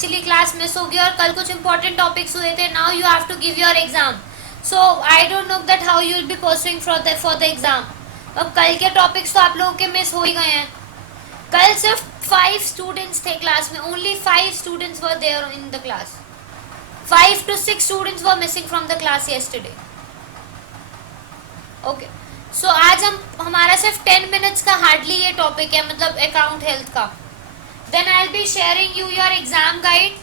Actually class miss होगी और कल कुछ इंपॉर्टेंट टॉपिक्स हुए थे. Now you have to give your exam. So I don't know that how you will be pursuing for the exam. अब कल के टॉपिक्स तो आप लोगों के मिस हो ही गए हैं. कल सिर्फ 5 स्टूडेंट्स थे क्लास में. Only 5 students were there in the class. 5 to 6 students were missing from the class yesterday. Okay so आज हमारा सिर्फ 10 मिनट्स का हार्डली ये टॉपिक है, मतलब अकाउंट हेल्थ का. Then I will be sharing you your exam guide.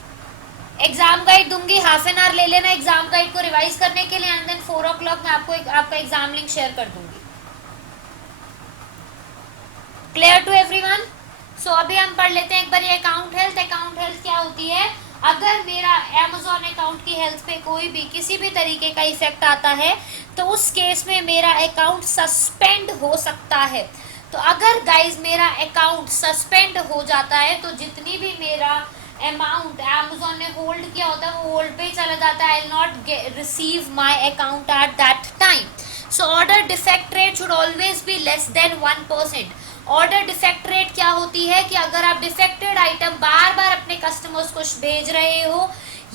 Exam guide दूंगी, half an hour ले लेना एग्जाम गाइड को रिवाइज करने के लिए. एंड देन 4 o'clock मैं आपको आपका एग्जाम लिंक शेयर कर दूंगी. Clear to everyone? सो अभी हम पढ़ लेते हैं एक बार ये अकाउंट हेल्थ. अकाउंट हेल्थ क्या होती है? अगर मेरा Amazon अकाउंट की हेल्थ पे कोई भी किसी भी तरीके का इफेक्ट आता है तो उस केस में मेरा अकाउंट सस्पेंड हो सकता है. तो अगर गाइज मेरा अकाउंट सस्पेंड हो जाता है तो जितनी भी मेरा अमाउंट Amazon ने होल्ड किया होता है वो होल्ड पे ही चला जाता है. I will not receive my account at that time. So order defect rate should always be less than 1%. Order defect rate क्या होती है कि अगर आप डिफेक्टेड आइटम बार बार अपने कस्टमर्स को भेज रहे हो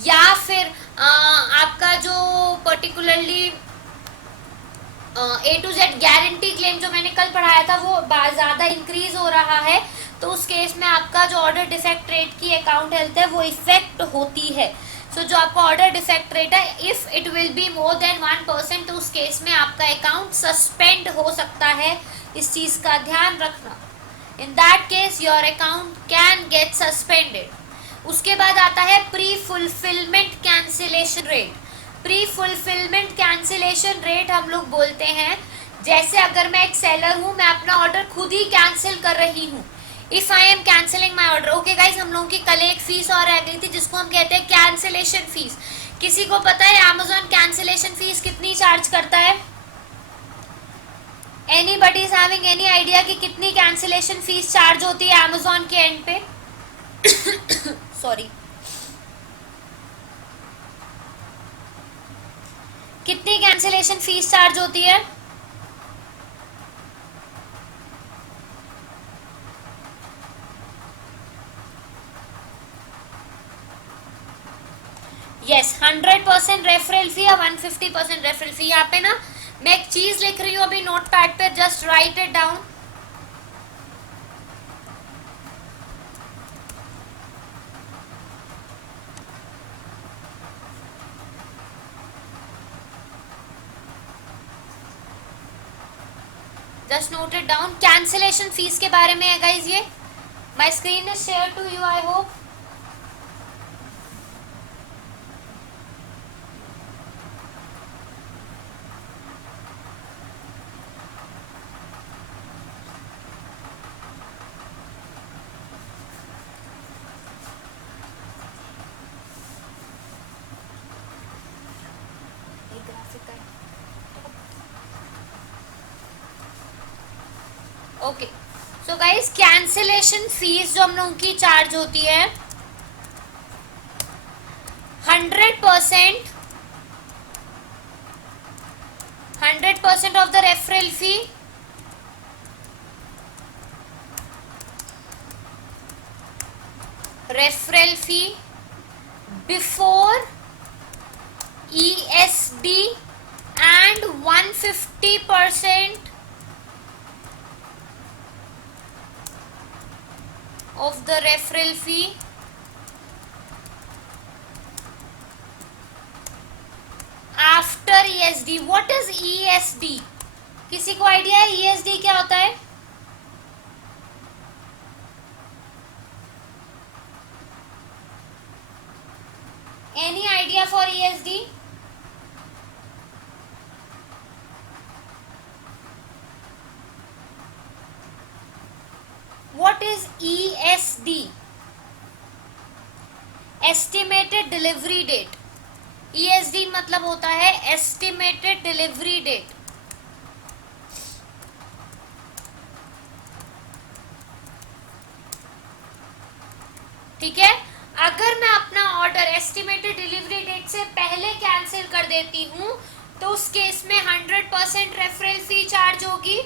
या फिर आपका जो particularly A to Z guarantee claim जो मैंने कल पढ़ाया था वो ज़्यादा इंक्रीज हो रहा है, तो उस केस में आपका जो ऑर्डर डिफेक्ट रेट की अकाउंट हेल्थ है वो इफेक्ट होती है. सो जो आपका ऑर्डर डिफेक्ट रेट है if it will be more than 1% तो उस केस में आपका अकाउंट सस्पेंड हो सकता है. इस चीज का ध्यान रखना. In that case your account can get suspended. उसके बाद आता है pre fulfilment cancellation rate. Pre fulfilment cancellation rate हम लोग बोलते हैं जैसे अगर मैं एक सेलर हूं, मैं अपना ऑर्डर खुद ही कैंसिल कर रही हूं. If I am cancelling my order. Okay guys, हम लोगों की कल एक फीस और रह गई थी जिसको हम कहते हैं कैंसिलेशन फीस. किसी को पता है Amazon कैंसिलेशन फीस कितनी चार्ज करता है? Anybody is having any idea कि कितनी कैंसिलेशन फीस चार्ज होती है Amazon के एंड पे? सॉरी, कितनी कैंसिलेशन फीस चार्ज होती है? यस, 100% रेफरल फी या 150% रेफरल फी. यहाँ पे ना मैं एक चीज लिख रही हूँ अभी नोट पैड पे, just write it down. Just note it down. Cancellation fees के बारे में है गाइज ये. My screen is share to you, I hope. Okay so guys cancellation fees जो हम लोगों की चार्ज होती है 100% off the referral fee before ESD and 150% of the referral fee after ESD. What is ESD? किसी को idea है ESD क्या होता है? Any idea for ESD? What is ESD? Estimated Delivery Date. ESD मतलब होता है Estimated Delivery Date. ठीक है, अगर मैं अपना ऑर्डर एस्टिमेटेड डिलीवरी डेट से पहले कैंसिल कर देती हूँ तो उस केस में 100% रेफरल फी चार्ज होगी.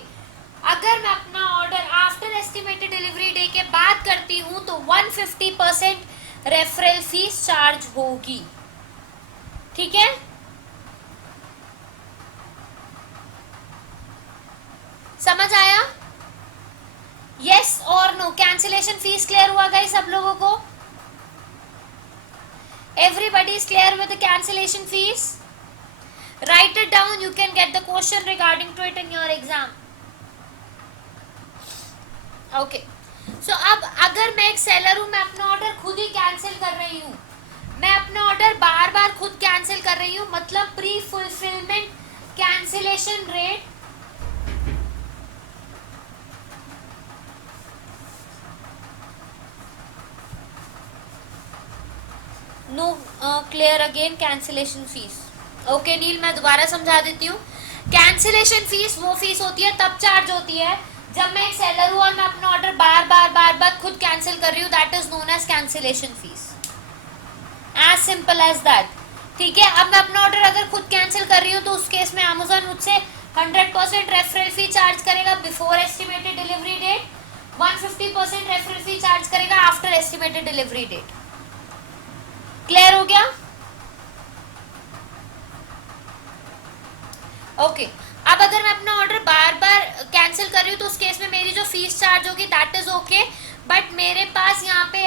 अगर मैं अपना order after estimated delivery day के बाद करती हूँ तो 150% रेफरल फीस चार्ज होगी। ठीक है, समझ आया? यस और नो? कैंसिलेशन फीस क्लियर हुआ गाइस सब लोगों को? Everybody is clear with the cancellation fee? Write it down, you can get the question regarding to it in your exam. Okay, so अब अगर मैं एक सेलर हूं, मैं अपना ऑर्डर खुद ही कैंसिल कर रही हूं, मैं अपना ऑर्डर बार बार खुद कैंसिल कर रही हूं, मतलब pre fulfilment cancellation rate no clear again cancellation fee. Okay Neel, मैं दोबारा समझा देती हूँ। कैंसिलेशन फीस वो फीस होती है, तब चार्ज होती है जब मैं एक सेलर हूँ और मैं अपना ऑर्डर बार बार खुद कैंसिल कर रही हूँ, that is known as cancellation fees. As simple as that. ठीक है, अब मैं अपना ऑर्डर अगर खुद कैंसिल कर रही हूँ तो उस केस में अमेज़न मुझसे 100% रेफरल फी चार्ज करेगा before estimated delivery date, 150% referral fee charge करेगा after estimated delivery date. Clear हो गया? ओके, अब अगर मैं अपना ऑर्डर बार बार कैंसिल कर रही हूँ तो उस केस में मेरी जो फीस चार्ज होगी दैट इज ओके, बट मेरे पास यहाँ पे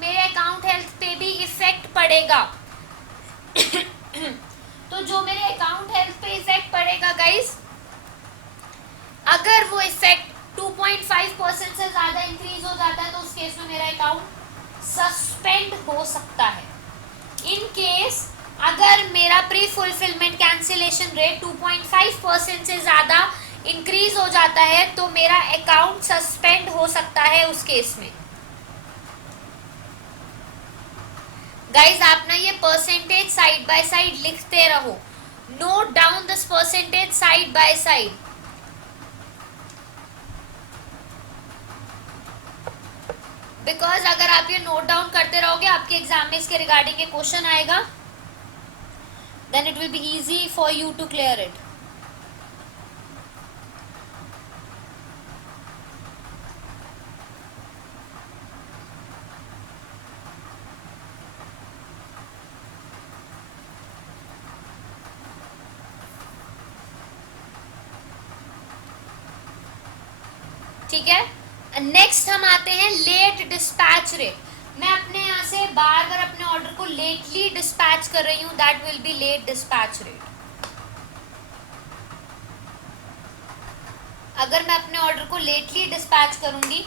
मेरे अकाउंट हेल्थ पे भी इफेक्ट पड़ेगा। तो जो मेरे अकाउंट हेल्थ पे इफेक्ट पड़ेगा गाइस, अगर वो इफेक्ट 2.5% से ज्यादा इंक्रीज हो जाता है तो उस केस में मेरा अकाउंट सस्पेंड हो सकता है। इन केस अगर मेरा प्री फुलफिलमेंट कैंसिलेशन रेट 2.5% से ज्यादा इंक्रीज हो जाता है तो मेरा अकाउंट सस्पेंड हो सकता है उस केस में। गाइज आप ना ये परसेंटेज साइड बाय साइड लिखते रहो, note down this percentage side by side. Because अगर आप ये नोट डाउन करते रहोगे आपके एग्जाम में इसके रिगार्डिंग एक क्वेश्चन आएगा, then it will be easy for you to clear it. ठीक है, नेक्स्ट हम आते हैं लेट डिस्पैच रेट। मैं अपने यहाँ से बार बार अपने ऑर्डर को लेटली डिस्पैच कर रही हूँ, that will be late dispatch rate. अगर मैं अपने ऑर्डर को लेटली डिस्पैच करूंगी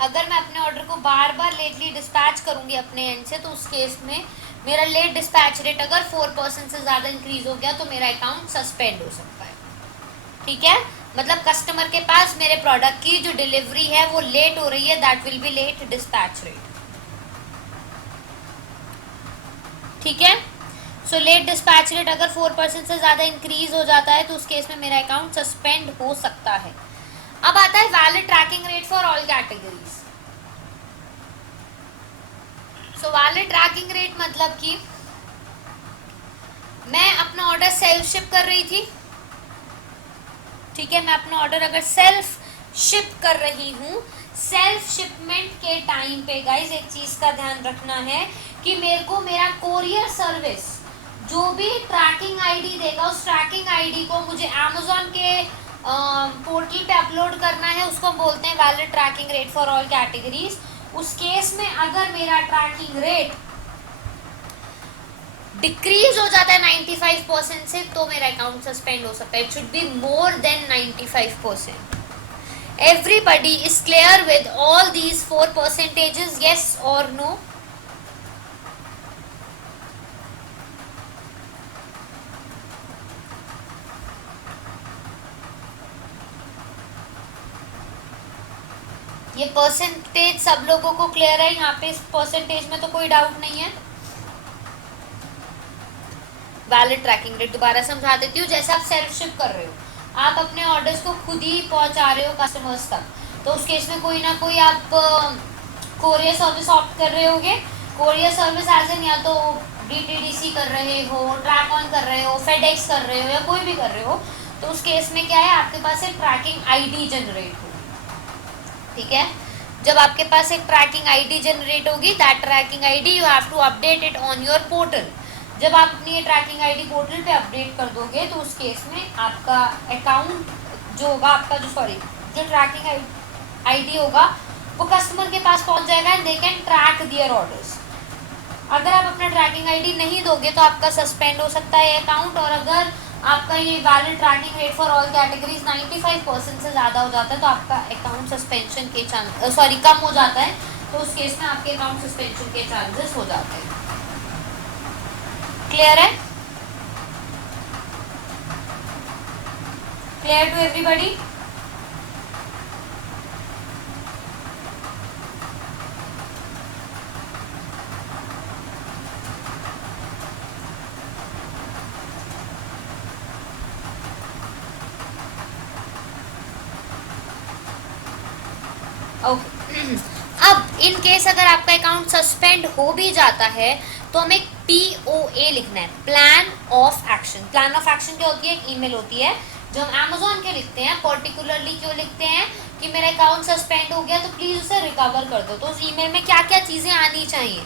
अगर मैं अपने ऑर्डर को बार बार लेटली डिस्पैच करूंगी अपने एंड से तो उस केस में मेरा लेट डिस्पैच रेट अगर 4% से ज़्यादा इंक्रीज हो गया तो मेरा अकाउंट सस्पेंड हो सकता है। ठीक है, मतलब कस्टमर के पास मेरे प्रोडक्ट की जो डिलीवरी है वो लेट हो रही है, that will be late dispatch rate. ठीक है, सो लेट डिस्पैच रेट अगर 4% से ज़्यादा इंक्रीज हो जाता है तो उस केस में मेरा अकाउंट सस्पेंड हो सकता है। अब आता है valid tracking rate for all categories. So valid tracking rate मतलब कि मैं अपना ऑर्डर सेल्फ शिप कर रही थी। ठीक है, मैं अपना ऑर्डर अगर सेल्फ शिप कर रही हूँ, सेल्फ शिपमेंट के टाइम पे गाइज एक चीज का ध्यान रखना है कि मेरे को मेरा कोरियर सर्विस जो भी ट्रैकिंग आईडी देगा उस ट्रैकिंग आईडी को मुझे अमेज़न के पोर्टल पे अपलोड करना है, उसको हम बोलते हैं valid tracking rate for all categories. उस केस में अगर मेरा ट्रैकिंग रेट डिक्रीज हो जाता है 95% से तो मेरा अकाउंट सस्पेंड हो सकता है। It should be more than 95%। Everybody is clear with all these 4 percentages, yes और no? ये परसेंटेज सब लोगों को क्लियर है? यहाँ पे इस परसेंटेज में तो कोई डाउट नहीं है। वैलिड ट्रैकिंग रेट दोबारा समझा देती हूँ। जैसे आप सेल्फ शिप कर रहे हो, आप अपने ऑर्डर्स को खुद ही पहुँचा रहे हो कस्टमर्स तक, तो उस केस में कोई ना कोई आप कोरियर सर्विस ऑप्ट कर रहे होगे। कोरियर सर्विस एज एन या तो DTDC कर रहे हो, ट्रैक ऑन कर रहे हो, फेडेक्स कर रहे हो या कोई भी कर रहे हो, तो उस केस में क्या है, आपके पास एक ट्रैकिंग आईडी जनरेट होगी, ठीक है। जब आपके पास एक ट्रैकिंग आईडी जनरेट होगी, that tracking ID you have to update it on your portal. जब आप अपनी ये ट्रैकिंग आईडी पोर्टल पे अपडेट कर दोगे तो उस केस में आपका अकाउंट जो होगा, आपका जो ट्रैकिंग आईडी होगा वो कस्टमर के पास पहुंच जाएगा and they can track there orders. अगर आप अपना ट्रैकिंग आईडी नहीं दोगे तो आपका सस्पेंड हो सकता है अकाउंट, और अगर आपका ये valid tracking rate for all categories 95% से ज़्यादा हो जाता है तो आपका अकाउंट सस्पेंशन के कम हो जाता है, तो उस केस में आपके अकाउंट सस्पेंशन के चांसेस हो जाते हैं। क्लियर है? Clear to everybody? ओके अब इन केस अगर आपका अकाउंट सस्पेंड हो भी जाता है तो हमें POA लिखना है, plan of action. Plan of action क्या होती है? एक ईमेल होती है जो हम अमेजोन के लिखते हैं। पर्टिकुलरली क्यों लिखते हैं कि मेरा अकाउंट सस्पेंड हो गया तो प्लीज़ उसे रिकवर कर दो। तो उस ईमेल में क्या क्या चीज़ें आनी चाहिए?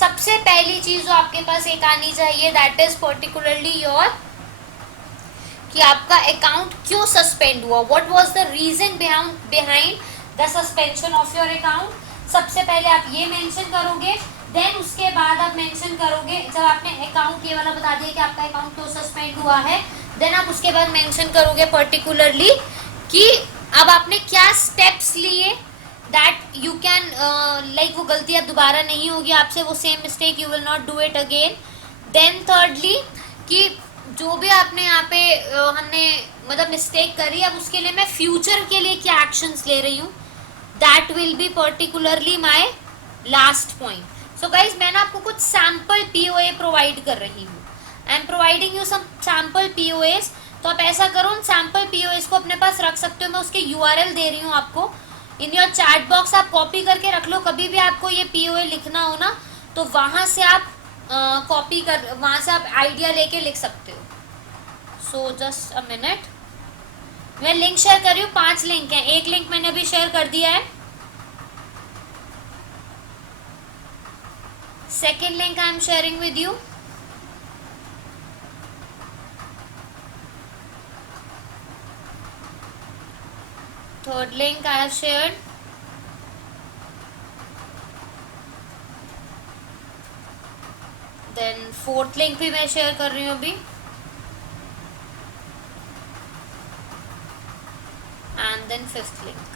सबसे पहली चीज़ जो आपके पास एक आनी चाहिए, दैट इज पर्टिकुलरली योर, कि आपका अकाउंट क्यों सस्पेंड हुआ, what was the reason behind the suspension of your account. सबसे पहले आप ये मेंशन करोगे, देन उसके बाद आप मेंशन करोगे, जब आपने अकाउंट ये वाला बता दिया कि आपका अकाउंट क्यों सस्पेंड हुआ है, देन आप उसके बाद मेंशन करोगे पर्टिकुलरली कि अब आपने क्या स्टेप्स लिए, दैट यू कैन लाइक वो गलती अब दोबारा नहीं होगी आपसे, वो same mistake you will not do it again. Then thirdly कि जो भी आपने यहाँ पे हमने मतलब मिस्टेक करी, अब उसके लिए मैं फ्यूचर के लिए क्या एक्शंस ले रही हूँ, that will B particularly my last point. So guys मैं ना आपको कुछ सैम्पल POA प्रोवाइड कर रही हूँ, I am providing you some sample POAs। तो आप ऐसा करो, उन सैम्पल POAs को अपने पास रख सकते हो, मैं उसके URL दे रही हूँ आपको इन योर चैट बॉक्स, आप कॉपी करके रख लो। कभी भी आपको ये POA लिखना हो ना तो वहाँ से आप कॉपी कर, वहाँ से आप आइडिया लेके लिख सकते हो। सो जस्ट अ मिनट, मैं लिंक शेयर कर रही हूँ, 5 लिंक हैं, एक लिंक मैंने अभी शेयर कर दिया है, second link I am sharing with you, third link I have shared, then fourth link भी मैं शेयर कर रही हूँ अभी, and then fifth link.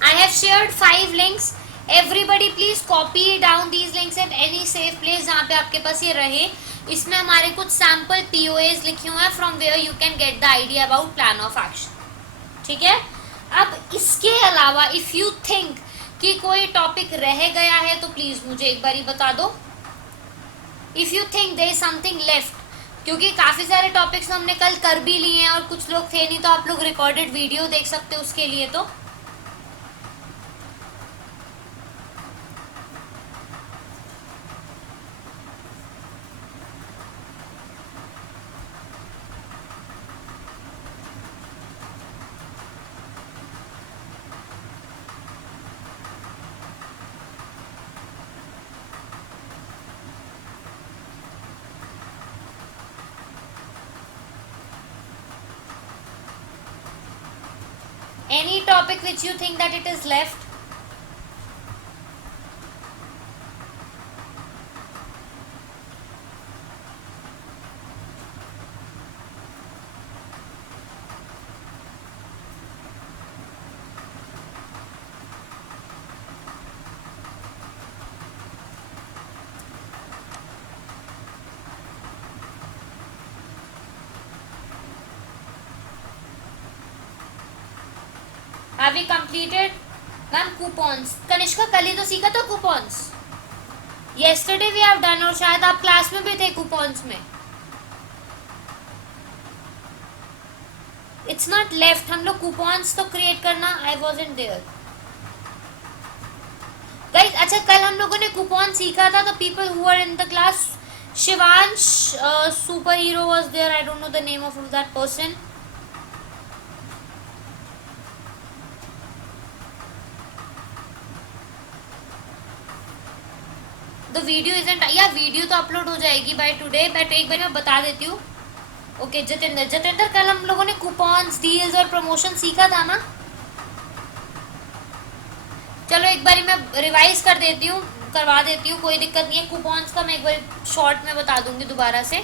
I have shared 5 links. Everybody please copy down these links at any safe place जहाँ पे आपके पास ये रहे। इसमें हमारे कुछ सैम्पल POAs लिखे हुए हैं from where you can get the idea about plan of action, ठीक है। अब इसके अलावा if you think कि कोई टॉपिक रह गया है तो प्लीज़ मुझे एक बारी बता दो। If you think there is something left, क्योंकि काफ़ी सारे टॉपिक्स हमने कल कर भी लिए हैं और कुछ लोग थे नहीं, तो आप लोग रिकॉर्डेड वीडियो देख सकते हो उसके लिए। तो any topic which you think that it is left? Have we completed? Ma'am coupons, Kanishka कल ही तो सीखा था coupons, yesterday we have done, और शायद आप क्लास में भी थे कूपन्स में। It's not left, हम लोग कूपन्स तो क्रिएट करना, I wasn't there. गाइस अच्छा कल हम लोगों ने कूपन सीखा था, तो people who are in the class Shivansh super hero was there, I don't know the name of that person. The video isn't, या वीडियो तो अपलोड हो जाएगी बाय टुडे, बट एक बार मैं बता देती हूँ. ओके जितेंद्र कल हम लोगों ने कूपन्स, डील्स और प्रमोशन सीखा था ना. चलो एक बार मैं रिवाइज करवा देती हूँ, कोई दिक्कत नहीं है. कूपन्स का मैं एक बार शॉर्ट में बता दूंगी दोबारा से.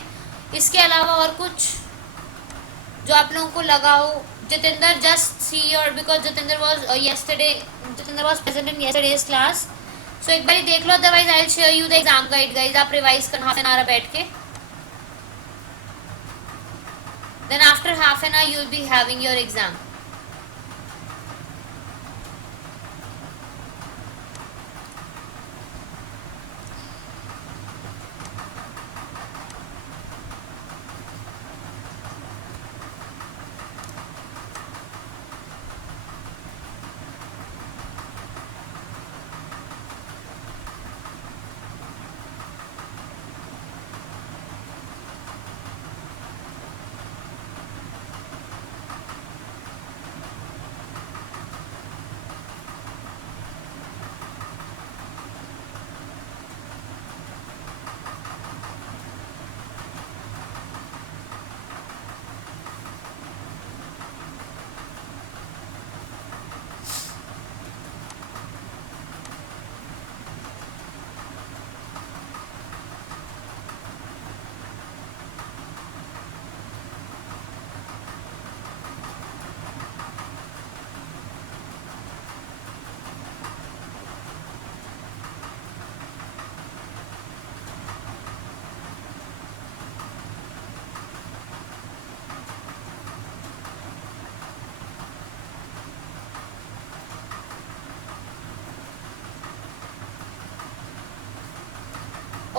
इसके अलावा और कुछ जो आप लोगों को लगा हो. Jitendra just see your, because Jitendra was present in yesterday's class. So एक बार देख लो, otherwise I will share you the exam guide guys. आप रिवाइज करना हाफ एन आवर बैठ के. Then after half an hour you will be having your exam.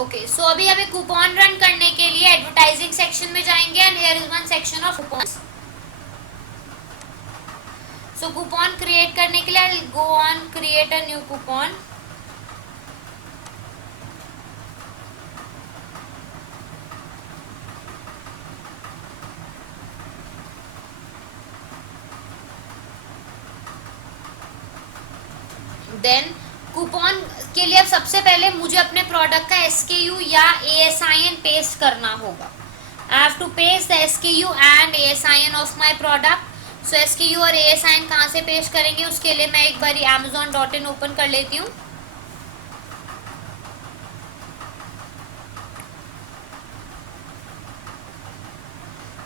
Okay so अभी हमें कूपन रन करने के लिए एडवर्टाइजिंग सेक्शन में जाएंगे. And here is one section of coupons. So coupon create करने के लिए go on create a new coupon. Then coupon के लिए अब सबसे पहले मुझे अपने प्रोडक्ट का SKU या ASIN पेस्ट करना होगा. I have to paste the SKU and ASIN of my product. So SKU और ASIN कहाँ से पेस्ट करेंगे, उसके लिए मैं एक बार amazon.in ओपन कर लेती हूँ.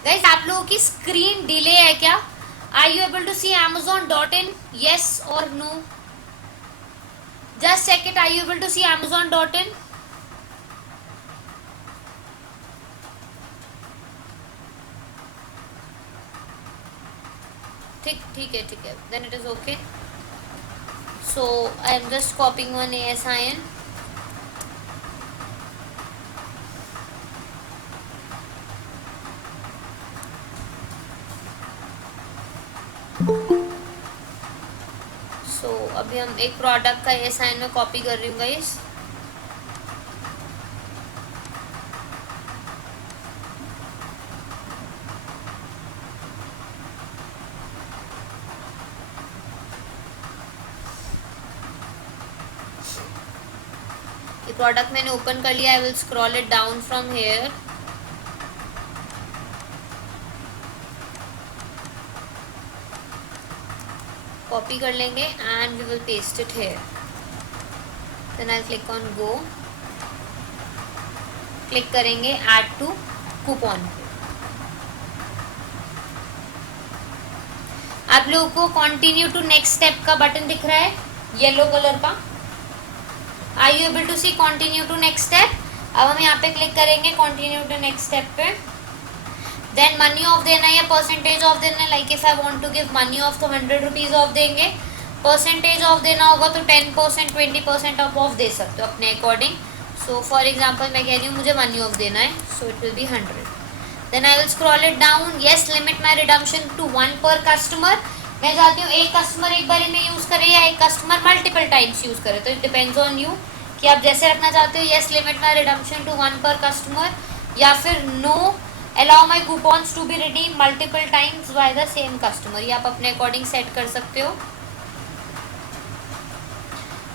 गाइस आप लोगों की स्क्रीन डिले है क्या? Are you able to see amazon.in? yes or no? Just check it. Are you able to see amazon.in? ठीक है. Then it is okay. So I am just copying one ASIN. तो अभी हम एक product का ASIN में copy कर रही हूँ गाइस. ये प्रोडक्ट मैंने ओपन कर लिया. I will scroll it down from here. Copy कर लेंगे and we will paste it here. Then I click on go. Click करेंगे ऐड टू कूपन. आप लोगों को कंटिन्यू टू नेक्स्ट स्टेप का बटन दिख रहा है येलो कलर का. Are you able to see continue to next step? अब हम यहाँ पे क्लिक करेंगे कंटिन्यू टू नेक्स्ट स्टेप पे. देन मनी ऑफ देना या परसेंटेज ऑफ देना. Like if I want to give money off तो 100 रुपीज़ ऑफ देंगे. परसेंटेज ऑफ देना होगा तो 10%, 20% आप ऑफ दे सकते हो अपने अकॉर्डिंग. सो फॉर एग्जांपल मैं कह रही हूँ मुझे मनी ऑफ देना है, so it will be 100. Then I will scroll it down. Yes, limit my redemption to 1 per customer. मैं चाहती हूँ एक कस्टमर एक बार में यूज़ करे या एक कस्टमर मल्टीपल टाइम्स यूज़ करे, तो इट डिपेंड्स ऑन यू कि आप जैसे रखना चाहते हो, yes limit my redemption to 1 per customer, या फिर no allow my coupons to be redeem multiple times by the same customer. ये आप अपने अकॉर्डिंग सेट कर सकते हो।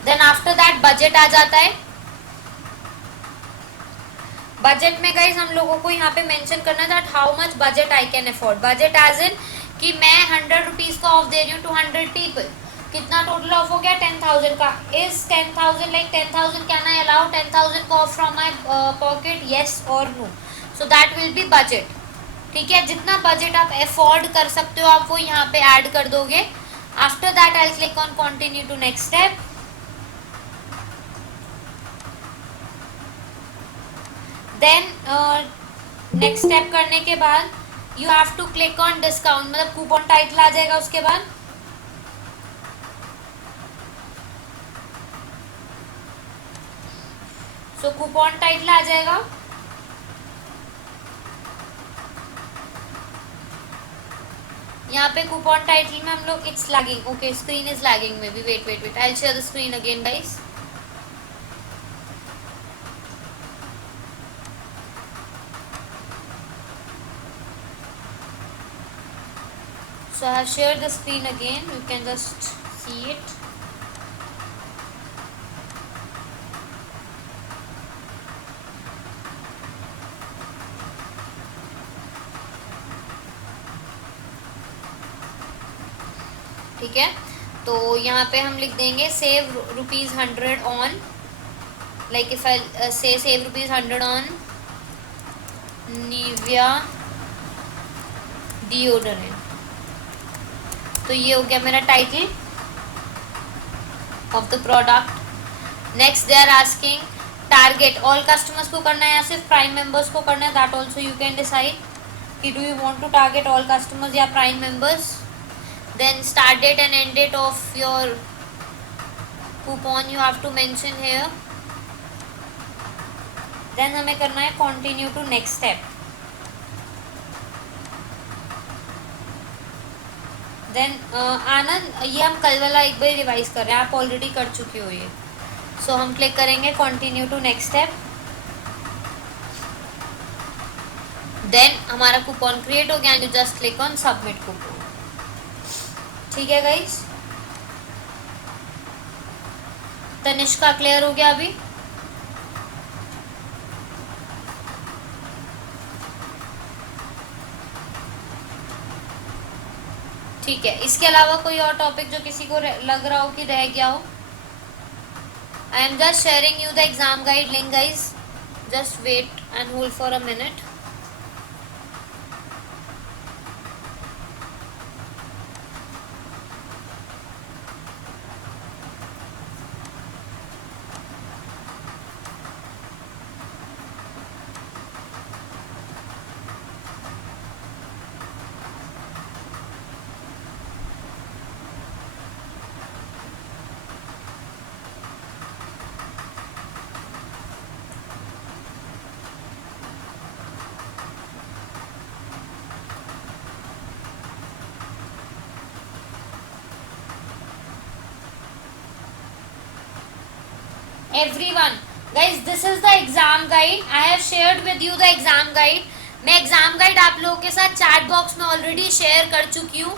देन आफ्टर दैट बजट आ जाता है। बजट में गाइस हम लोगों को यहाँ पे मेंशन करना था how much budget I can afford. Budget as in कि मैं 100 रुपीज का ऑफ दे रही हूँ टू 100 पीपल, कितना टोटल ऑफ हो गया 10,000 का। Is 10,000 like 10,000 can I allow 10,000 का off from my pocket, yes और no. So that will be budget. ठीक है, जितना बजट आप अफोर्ड कर सकते हो आप वो यहाँ पे ऐड कर दोगे। After that I click on continue to next step. Then next step करने के बाद you have to click on discount, मतलब कूपन टाइटल आ जाएगा उसके बाद। सो कूपन टाइटल आ जाएगा। यहाँ पे कूपन टाइटल में हम लोग it's lagging, okay screen is lagging maybe, wait wait wait, I will share the screen again guys. So I have shared the screen again, you can just see it. ठीक है, तो यहाँ पे हम लिख देंगे सेव ₹100 ऑन, लाइक इफ आई से save ₹100 on Nivea deodorant. तो ये हो गया मेरा title of the product. Next they are asking target all customers को करना है या सिर्फ प्राइम मेंबर्स को करना है, that also you can decide कि do you want to target all customers या prime members. Then start date and end date of your coupon you have to mention here. Then हमें करना है continue to next step. Then Anand, ये हम कल वाला एक बार रिवाइज कर रहे हैं, आप ऑलरेडी कर चुके हो ये। सो हम क्लिक करेंगे continue to next step. Then हमारा कूपन क्रिएट हो गया and you just click on submit coupon. ठीक है गाइस, तनिष्का क्लियर हो गया अभी? ठीक है, इसके अलावा कोई और टॉपिक जो किसी को लग रहा हो कि रह गया हो? I am just sharing you the exam guide link guys, just wait and hold for a minute. Everyone, guys, this is the exam guide. I have shared with you the exam guide. मैं exam guide आप लोगों के साथ chat box में already share कर चुकी हूँ।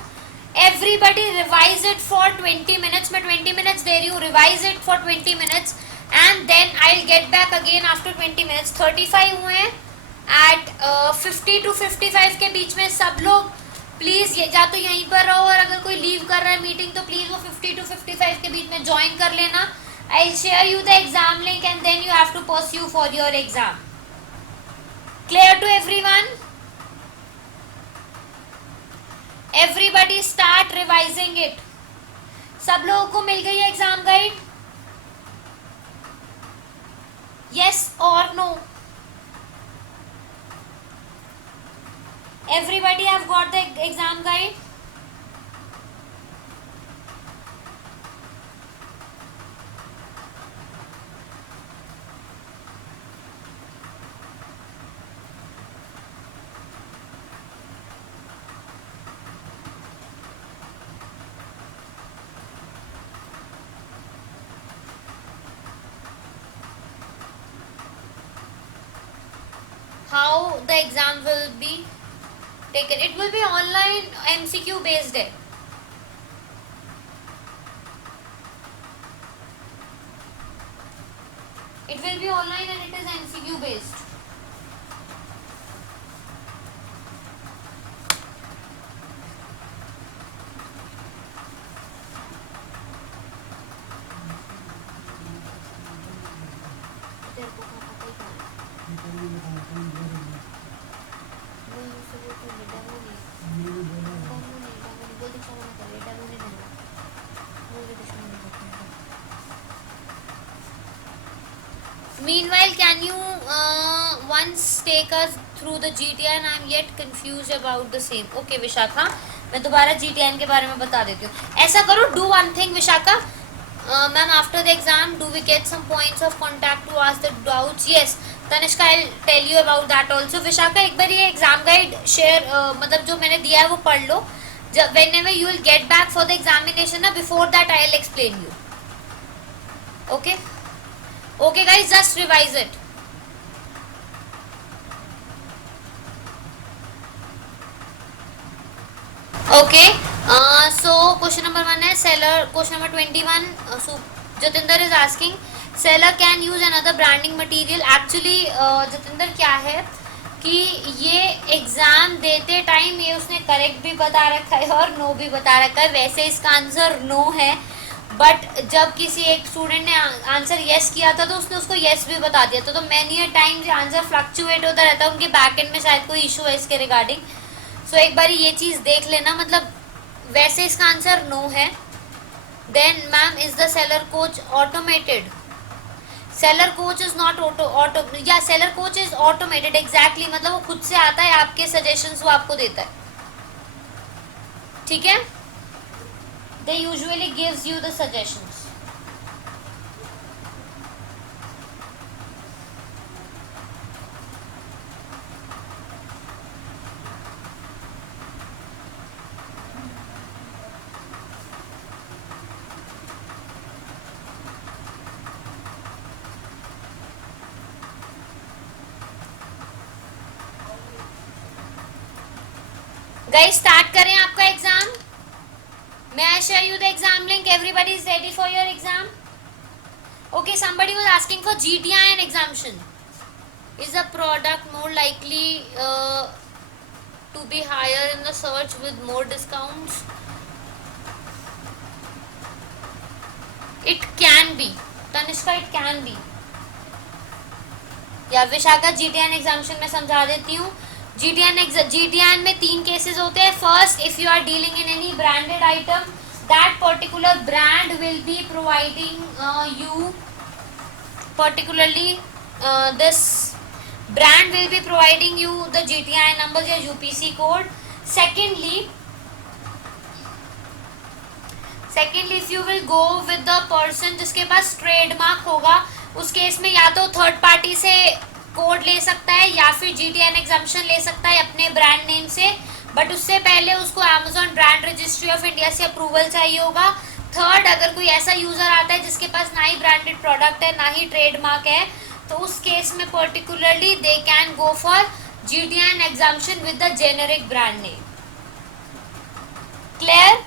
Everybody revise it for 20 minutes. मैं 20 मिनट्स दे रही हूँ, revise it for 20 minutes and then I will get back again after 20 minutes. 35 हुए हैं, एट 50 to 55 के बीच में सब लोग प्लीज़ या तो यहीं पर रहो, और अगर कोई लीव कर रहा है मीटिंग तो प्लीज़ वो 50 to 55 के बीच में ज्वाइन कर लेना। I'll share you the exam link and then you have to pursue for your exam. Clear to everyone? Everybody start revising it. सब लोगों को मिल गई है exam guide? Yes or no? Everybody have got the exam guide? how the exam will be taken. It will be online MCQ based है. It will be online and it is MCQ based. Meanwhile, can you once take us through the GTN? I am yet confused about the same. Okay, Vishakha, मैं दोबारा GTN के बारे में बता देती हूँ. ऐसा करो, do one thing, Vishakha. Ma'am, after the exam, do we get some points of contact to ask the doubts? Yes, Tanishka, I'll tell you about that also. Vishakha, एक बार ये एग्जाम गाइड शेयर मतलब जो मैंने दिया है वो पढ़ लो. जब whenever you will get back for the examination, ना before that I'll explain you. Okay. Okay guys, just revise it. Okay, so question number 1 है seller. Question number 21, so Jatinder is asking, seller can use another branding material. Actually Jatinder क्या है कि ये exam देते time ये उसने correct भी बता रखा है और नो भी बता रखा है. वैसे इसका आंसर नो है, बट जब किसी एक स्टूडेंट ने आंसर यस किया था तो उसने उसको यस भी बता दिया था. तो मैनी टाइम आंसर फ्लक्चुएट होता रहता है, उनके बैक एंड में शायद कोई इशू है इसके रिगार्डिंग. सो एक बार ये चीज़ देख लेना. मतलब वैसे इसका आंसर नो है. Then ma'am, is the seller coach automated? Seller coach is not auto या seller coach is automated. Exactly, मतलब वो खुद से आता है, आपके सजेशंस वो आपको देता है. ठीक है, they usually gives you the suggestions. Guys, start करें आपका exam. May I share you the exam link? Everybody is ready for your exam? Okay, somebody was asking for GTIN exemption. Is the product more likely to be higher in the search with more discounts? It can be. Tanishka, it can be. या Vishakha, GTIN एग्जामिशन में समझा देती हूँ. GTIN में 3 cases होते हैं. First, if you are dealing in any branded item, that particular brand will be providing you, particularly this brand will be providing you the GTIN numbers या UPC code. Secondly, if you will go with the person जिसके पास trademark होगा, उस case में या तो third party से code ले सकता है या फिर GTIN एग्जाम्पशन ले सकता है अपने ब्रांड नेम से, बट उससे पहले उसको Amazon brand registry of India से अप्रूवल चाहिए होगा. थर्ड, अगर कोई ऐसा यूज़र आता है जिसके पास ना ही ब्रांडेड प्रोडक्ट है ना ही ट्रेडमार्क है, तो उस केस में particularly they can go for GTIN exemption with the generic brand name. Clear?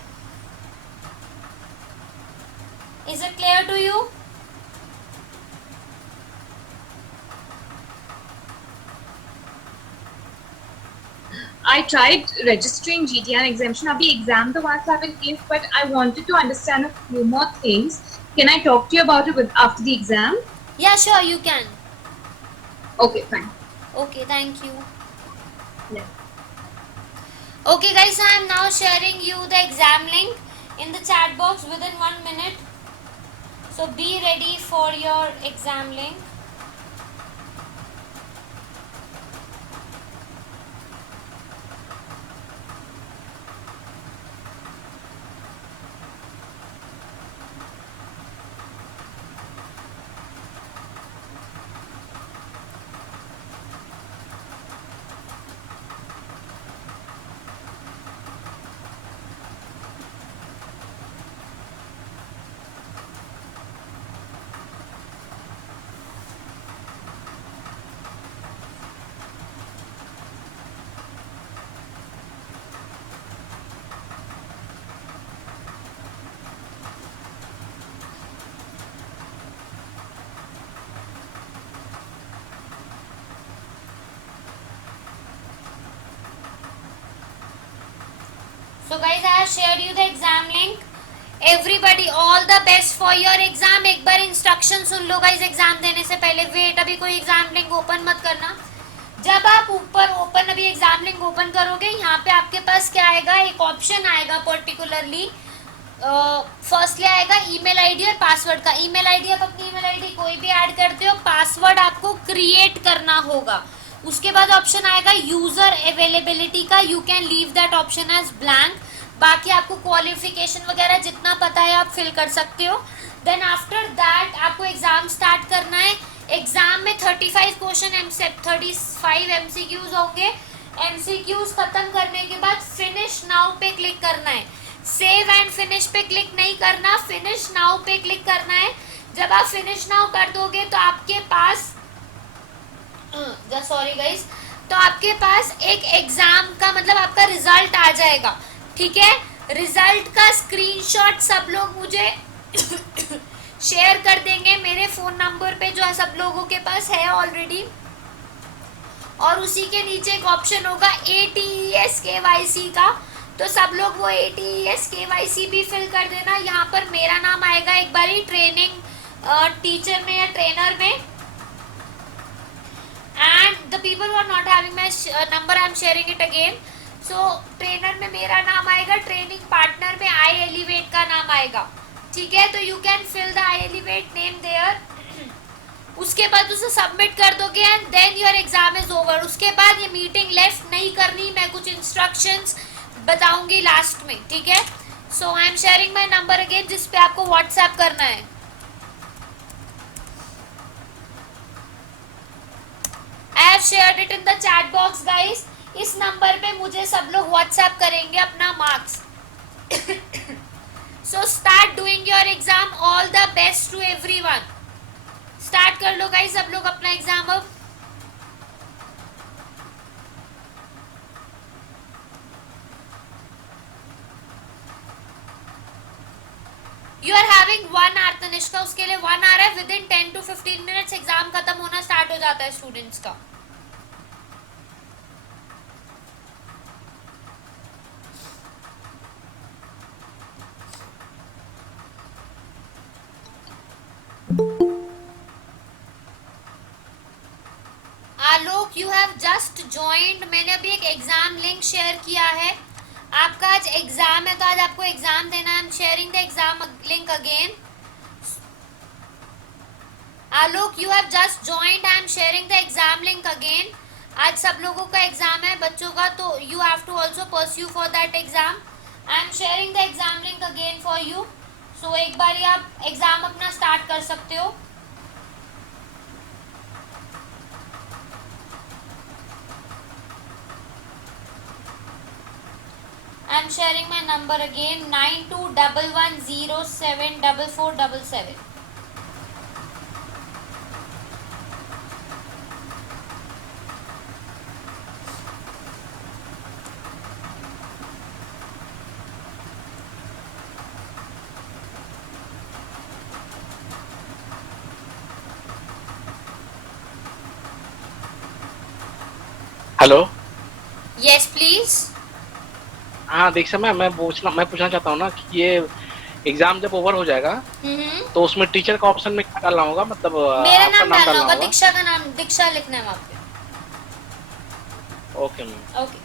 Is it clear to you? I tried registering GTIN exemption. Abhi exam the ones I will give, but I wanted to understand a few more things. Can I talk to you about it after the exam? Yeah, sure, you can. Okay, fine. Okay, thank you. Yeah. Okay guys, I am now sharing you the exam link in the chat box within 1 minute. So be ready for your exam link. So guys, I have shared you the exam link. Everybody, all the best for your exam. एक बार instruction सुन लो guys exam देने से पहले. Wait, अभी कोई exam link open मत करना. जब आप ऊपर ओपन अभी एग्जाम लिंक ओपन करोगे, यहाँ पे आपके पास क्या आएगा, एक ऑप्शन आएगा पर्टिकुलरली. फर्स्टली आएगा ईमेल आईडी और पासवर्ड का. ईमेल आईडी, आप अपनी ईमेल आईडी कोई भी ऐड करते हो, पासवर्ड आपको क्रिएट करना होगा. उसके बाद ऑप्शन आएगा यूजर अवेलेबिलिटी का. You can leave that option as blank. बाकी आपको क्वालिफिकेशन वगैरह जितना पता है आप फिल कर सकते हो. देन आफ्टर दैट आपको एग्जाम स्टार्ट करना है. एग्जाम में 35 क्वेश्चन 35 एमसीक्यूज होंगे. एमसीक्यूज खत्म करने के बाद फिनिश नाउ पे क्लिक करना है. सेव एंड फिनिश पे क्लिक नहीं करना, फिनिश नाउ पे क्लिक करना है. जब आप फिनिश नाउ कर दोगे तो आपके पास सॉरी गाइस, तो आपके पास एक एग्जाम का मतलब आपका रिजल्ट आ जाएगा. ठीक है, रिजल्ट का स्क्रीनशॉट सब लोग मुझे शेयर कर देंगे मेरे फोन नंबर पे जो सब लोगों के पास है ऑलरेडी. और उसी के नीचे एक ऑप्शन होगा ATES KYC का, तो सब लोग वो ATES KYC भी फिल कर देना. यहाँ पर मेरा नाम आएगा एक बारी ट्रेनिंग टीचर में या ट्रेनर में. And the people who are not having my number, I am sharing it again. So trainer में मेरा नाम आएगा, ट्रेनिंग पार्टनर में I Elevate का नाम आएगा. ठीक है, तो you can fill the I Elevate name there. उसके बाद उसे सबमिट कर दोगे and then your exam is over. उसके बाद ये मीटिंग लेफ्ट नहीं करनी, मैं कुछ इंस्ट्रक्शंस बताऊंगी लास्ट में. ठीक है, so I am sharing my number again जिस पे आपको व्हाट्सएप करना है. I have shared it in the chat box guys. इस नंबर पे मुझे सब लोग व्हाट्सएप करेंगे अपना marks. So start doing your exam. All the best to everyone. Start कर लो गाइस सब लोग अपना एग्जाम अब. You are having 1 hour Tanishka, उसके लिए 1 आवर है. Within 10 to 15 minutes exam खत्म होना स्टार्ट हो जाता है स्टूडेंट्स का. Alok, you have just joined. मैंने अभी एक एग्जाम लिंक शेयर किया है. आपका आज एग्जाम है तो आज आपको एग्जाम देना है. I am sharing the exam link again. Alok, you have just joined. I am sharing the exam link again. आज सब लोगों का एग्जाम है बच्चों का, तो you have to also pursue for that exam. I am sharing the exam link again for you. So एक बार आप एग्जाम अपना स्टार्ट कर सकते हो. I am sharing my number again 9211074477. Hello. Yes please. हाँ दीक्षा मैम, मैं पूछना चाहता हूँ ना कि ये एग्जाम जब ओवर हो जाएगा तो उसमें टीचर का ऑप्शन में क्या डालना होगा, मतलब मेरा नाम डालना होगा, दीक्षा का नाम, दीक्षा लिखना है वहाँ पे. Okay ma'am. ओके.